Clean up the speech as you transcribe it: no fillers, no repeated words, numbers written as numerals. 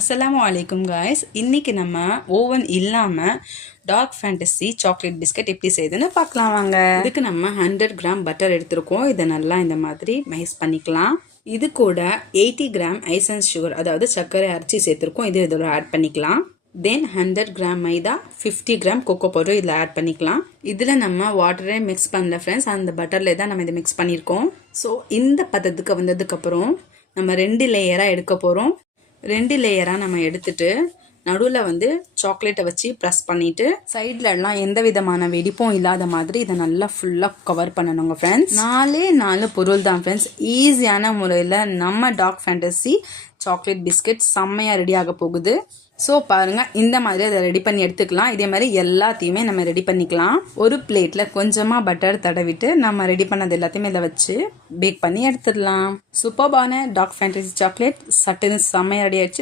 அஸ்ஸலாமு அலைக்கும் காய்ஸ். இன்றைக்கி நம்ம ஓவன் இல்லாமல் டார்க் ஃபேண்டசி சாக்லேட் பிஸ்கட் எப்படி செய்யுதுன்னு பார்க்கலாம் வாங்க. இதுக்கு நம்ம 100 கிராம் பட்டர் எடுத்திருக்கோம். இதை நல்லா இந்த மாதிரி மைஸ் பண்ணிக்கலாம். இது கூட 80 கிராம் ஐசன்ஸ் சுகர், அதாவது சர்க்கரை அரைச்சி சேர்த்துருக்கோம். இது இதோட ஆட் பண்ணிக்கலாம். தென் 100 கிராம் மைதா, 50 கிராம் கொக்கோ பவுடர் இதில் ஆட் பண்ணிக்கலாம். இதில் நம்ம வாட்டரே மிக்ஸ் பண்ணல ஃப்ரெண்ட்ஸ், அந்த பட்டரில் தான் நம்ம இதை மிக்ஸ் பண்ணியிருக்கோம். ஸோ இந்த பதத்துக்கு வந்ததுக்கப்புறம் நம்ம 2 லேயராக எடுக்க போகிறோம். 2 லேயராக நம்ம எடுத்துட்டு நடுவில் சாக்லேட்டை வச்சு ப்ரெஸ் பண்ணிவிட்டு சைட்லலாம் எந்த விதமான வெடிப்பும் இல்லாத மாதிரி இதை நல்லா ஃபுல்லாக கவர் பண்ணணுங்க ஃப்ரெண்ட்ஸ். 4 பொருள் தான் ஃப்ரெண்ட்ஸ். ஈஸியான முறையில் நம்ம டார்க் ஃபேண்டசி சாக்லேட் பிஸ்கட் செம்மையாக ரெடி ஆக போகுது. ஸோ பாருங்கள், இந்த மாதிரி அதை ரெடி பண்ணி எடுத்துக்கலாம். இதே மாதிரி எல்லாத்தையுமே நம்ம ரெடி பண்ணிக்கலாம். ஒரு பிளேட்டில் கொஞ்சமாக பட்டர் தடவிட்டு நம்ம ரெடி பண்ணது எல்லாத்தையுமே இதை வச்சு பேக் பண்ணி எடுத்துடலாம். சூப்பர்பான டார்க் ஃபேண்டசி சாக்லேட் சட்டுன்னு செம்மையாக ரெடி ஆயிடுச்சு.